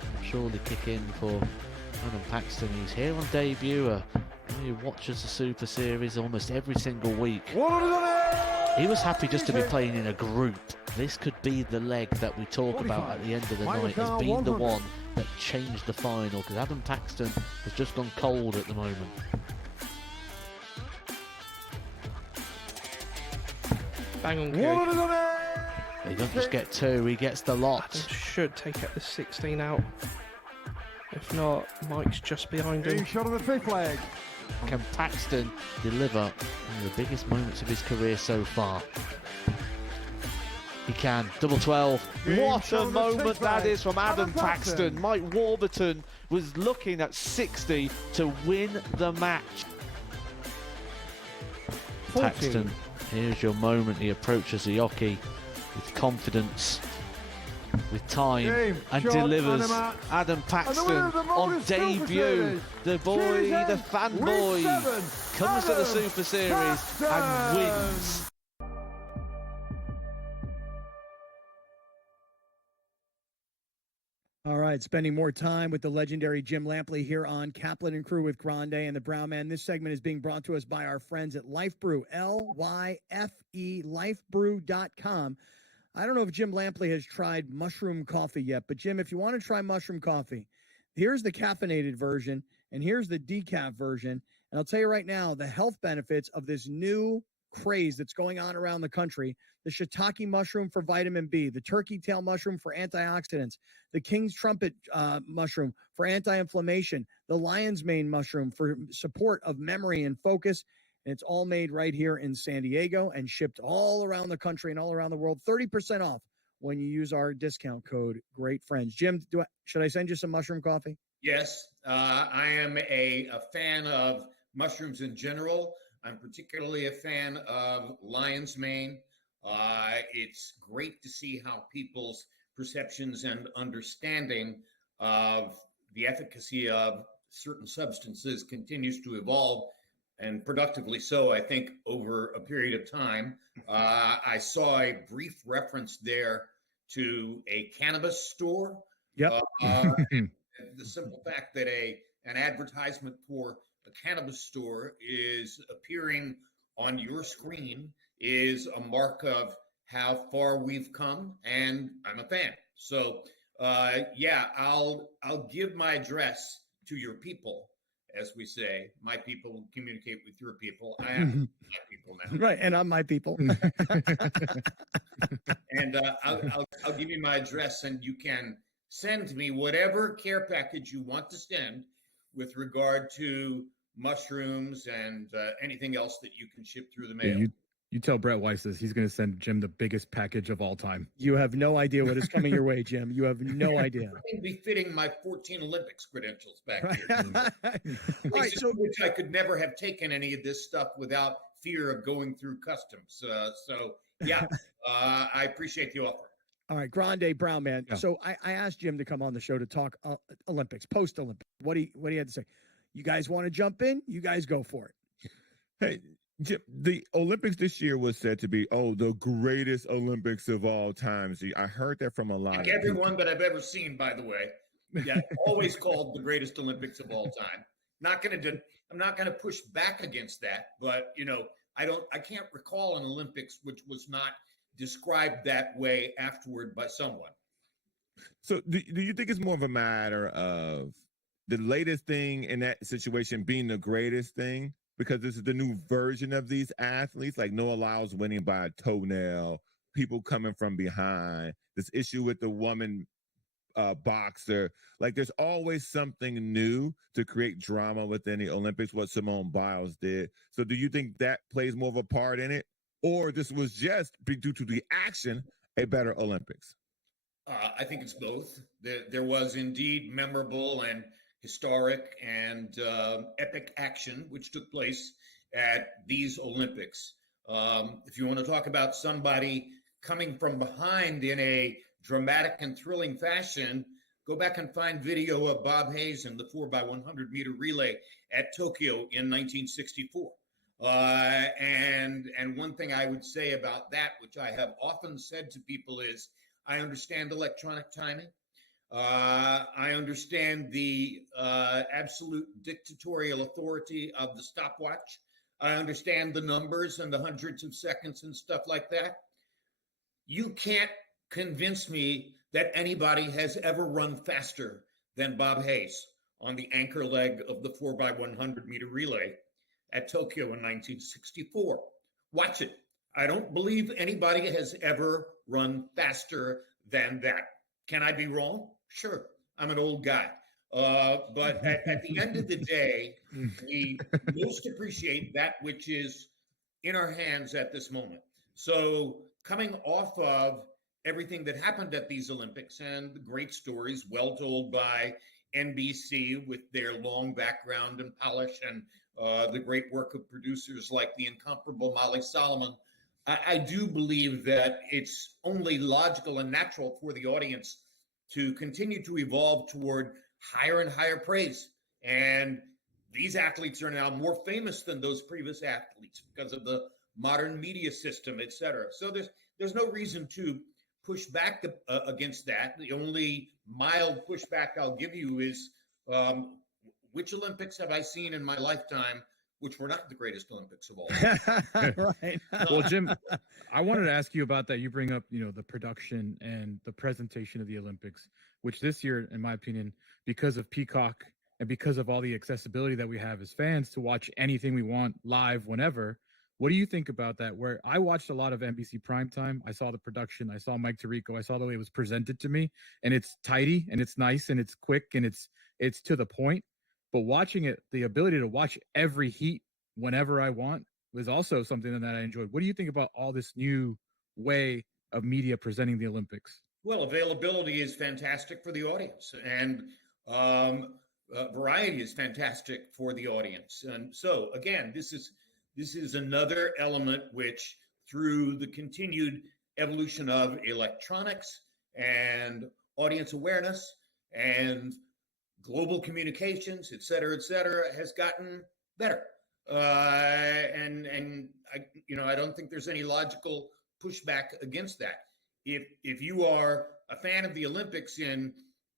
will surely kick in for Adam Paxton. He's here on debut. He watches the Super Series almost every single week. He was happy just to be playing in a group. This could be the leg that we talk about at the end of the night as being the one that changed the final, because Adam Paxton has just gone cold at the moment. Bang on, He doesn't just get two, he gets the lot. Adam should take out the 16 out. If not, Mike's just behind him. Shot of the fifth leg. Can Paxton deliver one of the biggest moments of his career so far? He can. Double 12. What a moment that is from Adam Paxton. Mike Warburton was looking at 60 to win the match. 14. Paxton, here's your moment. He approaches the hockey with confidence, with time, and delivers. Adam Paxton on debut. The boy, the fanboy, comes to the Super Series and wins. All right, spending more time with the legendary Jim Lampley here on Kaplan and Crew with Grande and the Brown Man. This segment is being brought to us by our friends at Life Brew, L-Y-F-E, lifebrew.com. I don't know if Jim Lampley has tried mushroom coffee yet, but Jim, if you want to try mushroom coffee, here's the caffeinated version and here's the decaf version. And I'll tell you right now, the health benefits of this new craze that's going on around the country: the shiitake mushroom for vitamin B, the turkey tail mushroom for antioxidants, the king's trumpet mushroom for anti-inflammation, the lion's mane mushroom for support of memory and focus. And it's all made right here in San Diego and shipped all around the country and all around the world. 30% off when you use our discount code Great Friends. Jim, should I send you some mushroom coffee? Yes, I am a fan of mushrooms in general. I'm particularly a fan of lion's mane. It's great to see how people's perceptions and understanding of the efficacy of certain substances continues to evolve, and productively so, I think, over a period of time. I saw a brief reference there to a cannabis store. Yep. The simple fact that an advertisement for a cannabis store is appearing on your screen is a mark of how far we've come, and I'm a fan. So, yeah, I'll give my address to your people, as we say. My people communicate with your people. I am my people now. Right, and I'm my people. And I'll give you my address, and you can send me whatever care package you want to send with regard to mushrooms and anything else that you can ship through the mail. Yeah, you tell Brett Weiss this. He's going to send Jim the biggest package of all time. You have no idea what is coming your way, Jim. You have no idea. Befitting my 14 Olympics credentials back here. All right, so which I could never have taken any of this stuff without fear of going through customs. So yeah, I appreciate the offer. All right, Grande, Brown Man. Yeah. So I asked Jim to come on the show to talk Olympics, post-Olympics. What he had to say. You guys want to jump in? You guys go for it. Hey, Jim, the Olympics this year was said to be, the greatest Olympics of all time. See, I heard that from a lot Like of everyone that I've ever seen, by the way. Yeah, always called the greatest Olympics of all time. I'm I'm not going to push back against that, but I can't recall an Olympics which was not described that way afterward by someone. So do you think it's more of a matter of the latest thing in that situation being the greatest thing? Because this is the new version of these athletes, like Noah Lyles winning by a toenail, people coming from behind, this issue with the woman boxer. Like there's always something new to create drama within the Olympics, what Simone Biles did. So do you think that plays more of a part in it? Or this was just due to the action, a better Olympics? I think it's both. There was indeed memorable and historic and epic action which took place at these Olympics. If you want to talk about somebody coming from behind in a dramatic and thrilling fashion, go back and find video of Bob Hayes in the 4x100 meter relay at Tokyo in 1964. And one thing I would say about that, which I have often said to people, is I understand electronic timing. I understand the absolute dictatorial authority of the stopwatch. I understand the numbers and the hundreds of seconds and stuff like that. You can't convince me that anybody has ever run faster than Bob Hayes on the anchor leg of the 4x100 meter relay at Tokyo in 1964. Watch it. I don't believe anybody has ever run faster than that. Can I be wrong? Sure. I'm an old guy. But at the end of the day, we most appreciate that which is in our hands at this moment. So coming off of everything that happened at these Olympics and the great stories well told by NBC with their long background and polish and the great work of producers like the incomparable Molly Solomon, I do believe that it's only logical and natural for the audience to continue to evolve toward higher and higher praise. And these athletes are now more famous than those previous athletes because of the modern media system, et cetera. So there's no reason to push back against that. The only mild pushback I'll give you is which Olympics have I seen in my lifetime which were not the greatest Olympics of all time? Right. Well, Jim, I wanted to ask you about that. You bring up, the production and the presentation of the Olympics, which this year, in my opinion, because of Peacock and because of all the accessibility that we have as fans to watch anything we want live whenever, what do you think about that? Where I watched a lot of NBC primetime, I saw the production, I saw Mike Tirico, I saw the way it was presented to me, and it's tidy and it's nice and it's quick and it's to the point. But watching it, the ability to watch every heat whenever I want was also something that I enjoyed. What do you think about all this new way of media presenting the Olympics? Well, availability is fantastic for the audience, and variety is fantastic for the audience. And so, again, this is another element which, through the continued evolution of electronics and audience awareness and global communications, et cetera, has gotten better. And I don't think there's any logical pushback against that. If you are a fan of the Olympics in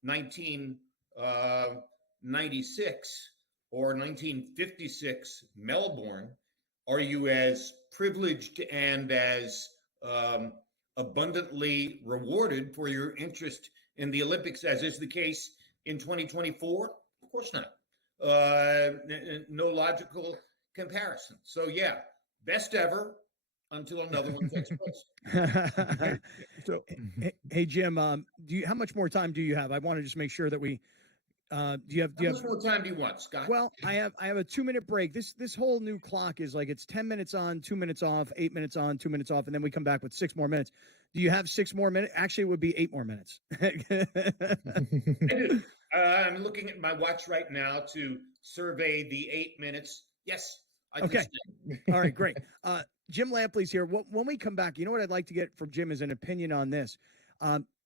1996 or 1956 Melbourne, are you as privileged and as abundantly rewarded for your interest in the Olympics as is the case in 2024? Of course not. No logical comparison. So yeah, best ever until another one takes place. So, hey Jim, how much more time do you have? I want to just make sure that we. How much more time do you want, Scott? Well, I have a 2-minute break. This whole new clock is like it's 10 minutes on, 2 minutes off, 8 minutes on, 2 minutes off, and then we come back with 6 more minutes. Do you have 6 more minutes? Actually, it would be 8 more minutes. I do. I'm looking at my watch right now to survey the 8 minutes. Yes. Okay. All right, great. Jim Lampley's here. When we come back, you know what I'd like to get from Jim is an opinion on this.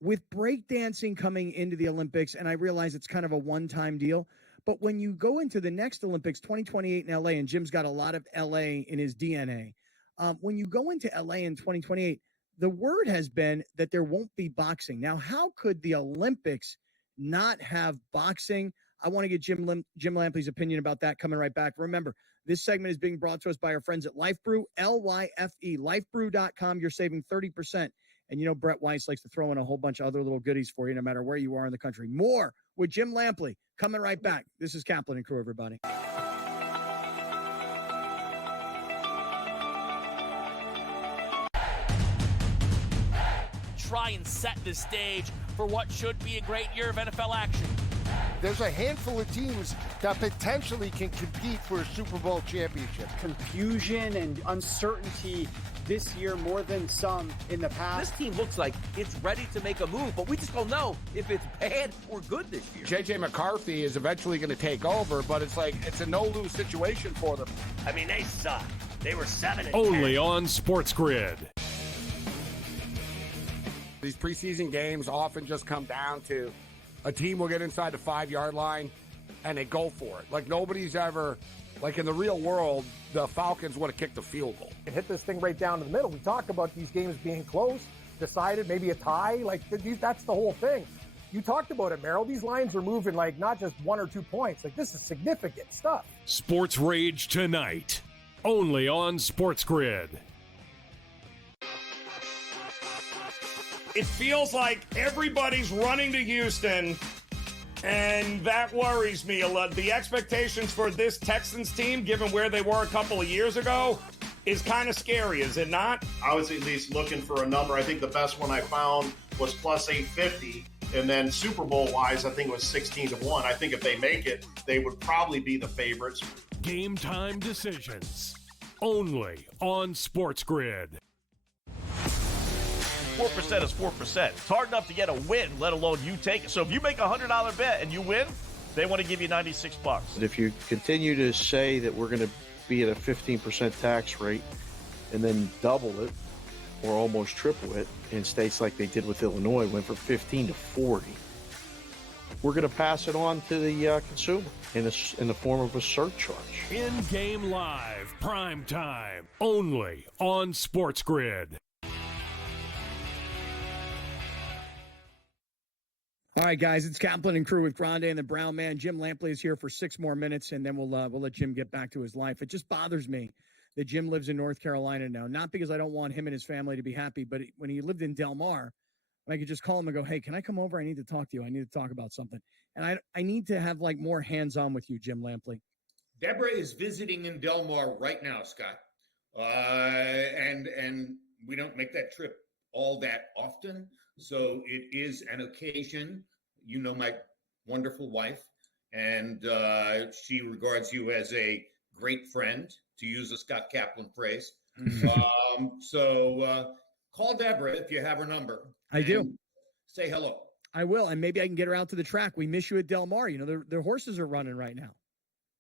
With breakdancing coming into the Olympics, and I realize it's kind of a one-time deal, but when you go into the next Olympics, 2028 in LA, and Jim's got a lot of LA in his DNA, when you go into LA in 2028, the word has been that there won't be boxing. Now, how could the Olympics not have boxing? I want to get Jim Lampley's opinion about that coming right back. Remember, this segment is being brought to us by our friends at Life Brew, L-Y-F-E, lifebrew.com. You're saving 30%. And you know Brett Weiss likes to throw in a whole bunch of other little goodies for you no matter where you are in the country. More with Jim Lampley coming right back. This is Kaplan and Crew, everybody. Try and set the stage for what should be a great year of NFL action. There's a handful of teams that potentially can compete for a Super Bowl championship. Confusion and uncertainty this year more than some in the past. This team looks like it's ready to make a move, but we just don't know if it's bad or good this year. J.J. McCarthy is eventually going to take over, but it's a no-lose situation for them. I mean, they suck. They were 7-10. Only on SportsGrid. These preseason games often just come down to a team will get inside the 5-yard line and they go for it. Like nobody's ever, like in the real world, the Falcons would have kicked the field goal. And hit this thing right down to the middle. We talk about these games being close, decided, maybe a tie. Like that's the whole thing. You talked about it, Merrill. These lines are moving like not just 1 or 2 points. Like this is significant stuff. Sports Rage tonight, only on SportsGrid. It feels like everybody's running to Houston, and that worries me a lot. The expectations for this Texans team, given where they were a couple of years ago, is kind of scary, is it not? I was at least looking for a number. I think the best one I found was plus 850. And then Super Bowl-wise, I think it was 16-1. I think if they make it, they would probably be the favorites. Game time decisions, only on SportsGrid. 4% is 4%. It's hard enough to get a win, let alone you take it. So if you make a $100 bet and you win, they want to give you $96. If you continue to say that we're going to be at a 15% tax rate and then double it or almost triple it in states like they did with Illinois, went from 15 to 40, we're going to pass it on to the consumer in the form of a surcharge. In-game live, prime time, only on SportsGrid. All right, guys, it's Kaplan and Crew with Grande and the Brown Man. Jim Lampley is here for 6 more minutes, and then we'll let Jim get back to his life. It just bothers me that Jim lives in North Carolina now, not because I don't want him and his family to be happy, but when he lived in Del Mar, I could just call him and go, hey, can I come over? I need to talk to you. I need to talk about something. And I need to have, like, more hands-on with you, Jim Lampley. Deborah is visiting in Del Mar right now, Scott. And we don't make that trip all that often. So it is an occasion. You know my wonderful wife, and she regards you as a great friend, to use a Scott Kaplan phrase. So call Deborah if you have her number. I do. Say hello. I will, and maybe I can get her out to the track. We miss you at Del Mar. You know, their horses are running right now.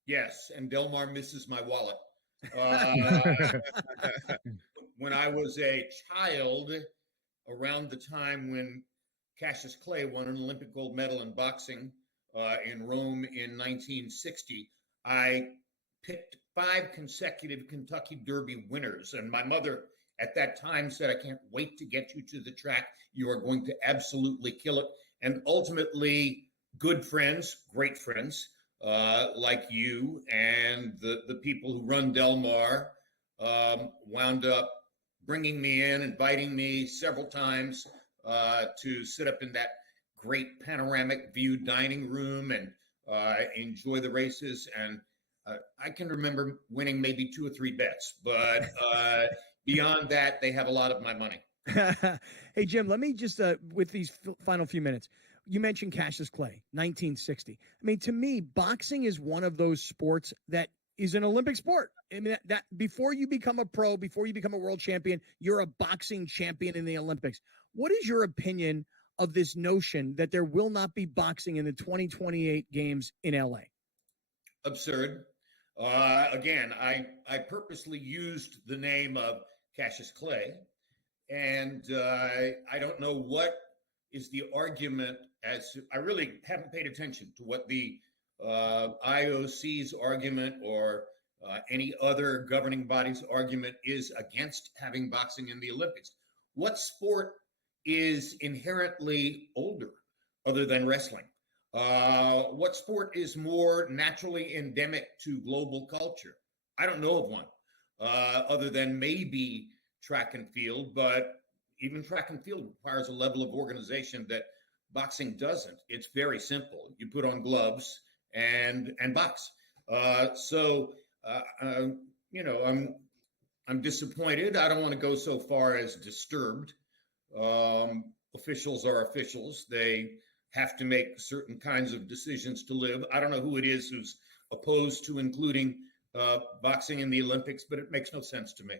Yes, and Del Mar misses my wallet. When I was a child, around the time when Cassius Clay won an Olympic gold medal in boxing in Rome in 1960, I picked 5 consecutive Kentucky Derby winners. And my mother at that time said, I can't wait to get you to the track. You are going to absolutely kill it. And ultimately, good friends, great friends, like you and the people who run Del Mar wound up bringing me in, inviting me several times to sit up in that great panoramic view dining room and enjoy the races. And I can remember winning maybe 2 or 3 bets, but beyond that, they have a lot of my money. Hey, Jim, let me just, with these final few minutes, you mentioned Cassius Clay, 1960. I mean, to me, boxing is one of those sports that is an Olympic sport. I mean, that before you become a pro, before you become a world champion, you're a boxing champion in the Olympics. What is your opinion of this notion that there will not be boxing in the 2028 games in LA? Absurd. Again, I purposely used the name of Cassius Clay, and I don't know what is the argument I really haven't paid attention to what the IOC's argument or any other governing body's argument is against having boxing in the Olympics. What sport is inherently older other than wrestling? What sport is more naturally endemic to global culture? I don't know of one, other than maybe track and field, but even track and field requires a level of organization that boxing doesn't. It's very simple. You put on gloves and box. I'm disappointed. I don't want to go so far as disturbed. Officials are officials. They have to make certain kinds of decisions to live. I don't know who it is who's opposed to including boxing in the Olympics, but it makes no sense to me.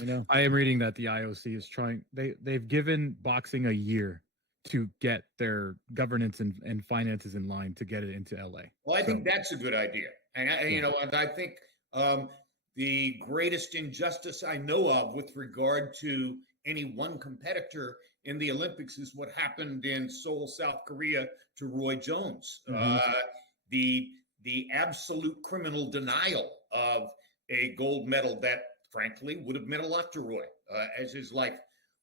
I know. I am reading that the IOC is trying. They've given boxing a year to get their governance and finances in line to get it into LA. Well, I think that's a good idea, and I think the greatest injustice I know of with regard to any one competitor in the Olympics is what happened in Seoul, South Korea, to Roy Jones. The absolute criminal denial of a gold medal that, frankly, would have meant a lot to Roy as his life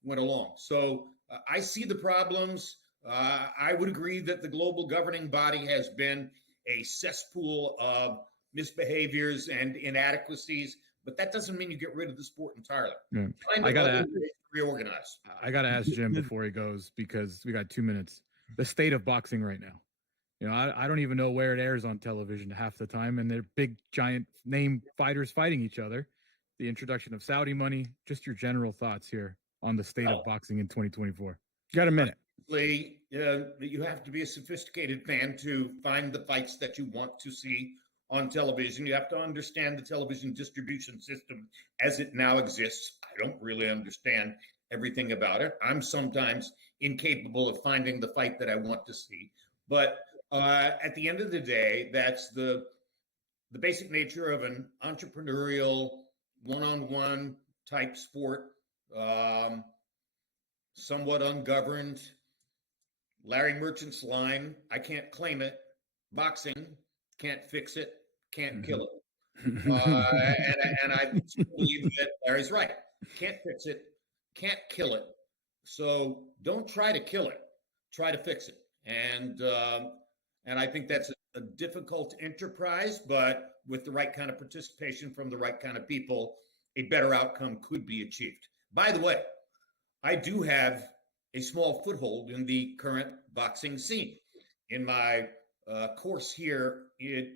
went along. So I see the problems. I would agree that the global governing body has been a cesspool of misbehaviors and inadequacies, but that doesn't mean you get rid of the sport entirely. Yeah. Find other ways to reorganize. I got to ask Jim before he goes, because we got 2 minutes. The state of boxing right now. I don't even know where it airs on television half the time, and they're big, giant name fighters fighting each other. The introduction of Saudi money, just your general thoughts here on the state of boxing in 2024. You got a minute. You have to be a sophisticated fan to find the fights that you want to see on television. You have to understand the television distribution system as it now exists. I don't really understand everything about it. I'm sometimes incapable of finding the fight that I want to see. But at the end of the day, that's the basic nature of an entrepreneurial, one-on-one type sport, somewhat ungoverned. Larry Merchant's line, I can't claim it. Boxing, can't fix it, can't kill it. And I believe that Larry's right. Can't fix it, can't kill it. So don't try to kill it. Try to fix it. And I think that's a difficult enterprise, but with the right kind of participation from the right kind of people, a better outcome could be achieved. By the way, I do have a small foothold in the current boxing scene. In my course here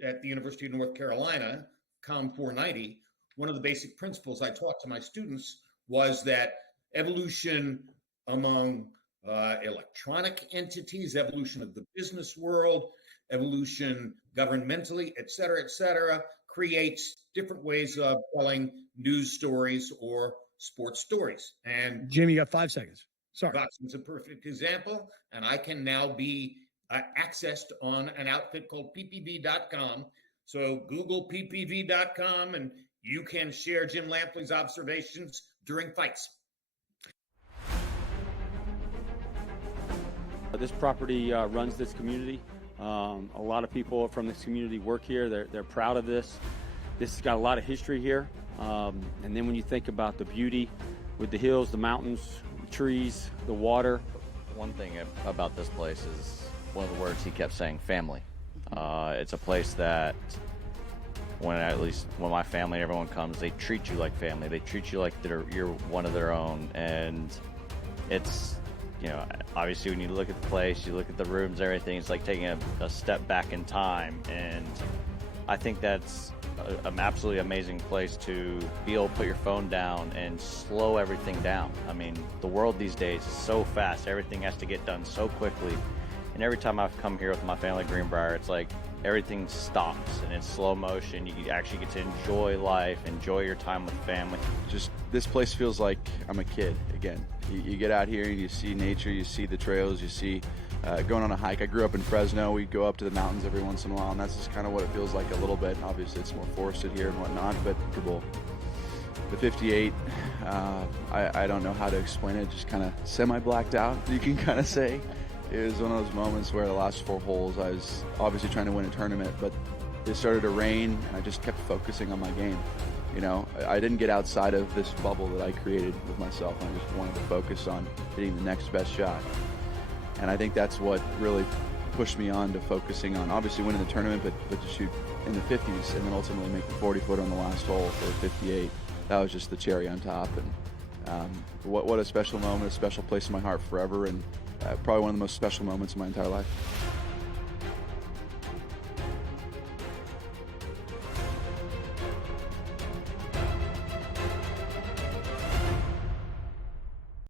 at the University of North Carolina, COM 490, one of the basic principles I taught to my students was that evolution among electronic entities, evolution of the business world, evolution governmentally, et cetera, creates different ways of telling news stories or sports stories. And Jim, you got 5 seconds. Sorry. Boxing's a perfect example, and I can now be accessed on an outfit called ppv.com. So Google ppv.com, and you can share Jim Lampley's observations during fights. This property runs this community. A lot of people from this community work here. They're proud of this. This has got a lot of history here. And then when you think about the beauty with the hills, the mountains, the trees, the water. One thing about this place is one of the words he kept saying, family. It's a place that when my family, everyone comes, they treat you like family. They treat you like you're one of their own. And it's, obviously when you look at the place, you look at the rooms, everything, it's like taking a step back in time. And I think that's an absolutely amazing place to be able to put your phone down and slow everything down. I mean, the world these days is so fast. Everything has to get done so quickly. And every time I've come here with my family at Greenbrier, it's like everything stops and it's slow motion. You actually get to enjoy life, enjoy your time with family. Just this place feels like I'm a kid again. You get out here and you see nature, you see the trails, you see going on a hike. I grew up in Fresno. We go up to the mountains every once in a while, and that's just kind of what it feels like a little bit. And obviously, it's more forested here and whatnot, but the 58, I don't know how to explain it. Just kind of semi-blacked out, you can kind of say. It was one of those moments where the last 4 holes, I was obviously trying to win a tournament, but it started to rain, and I just kept focusing on my game. I didn't get outside of this bubble that I created with myself. I just wanted to focus on hitting the next best shot. And I think that's what really pushed me on to focusing on obviously winning the tournament, but to shoot in the 50s and then ultimately make the 40-footer on the last hole for 58. That was just the cherry on top. And what a special moment, a special place in my heart forever, and probably one of the most special moments of my entire life.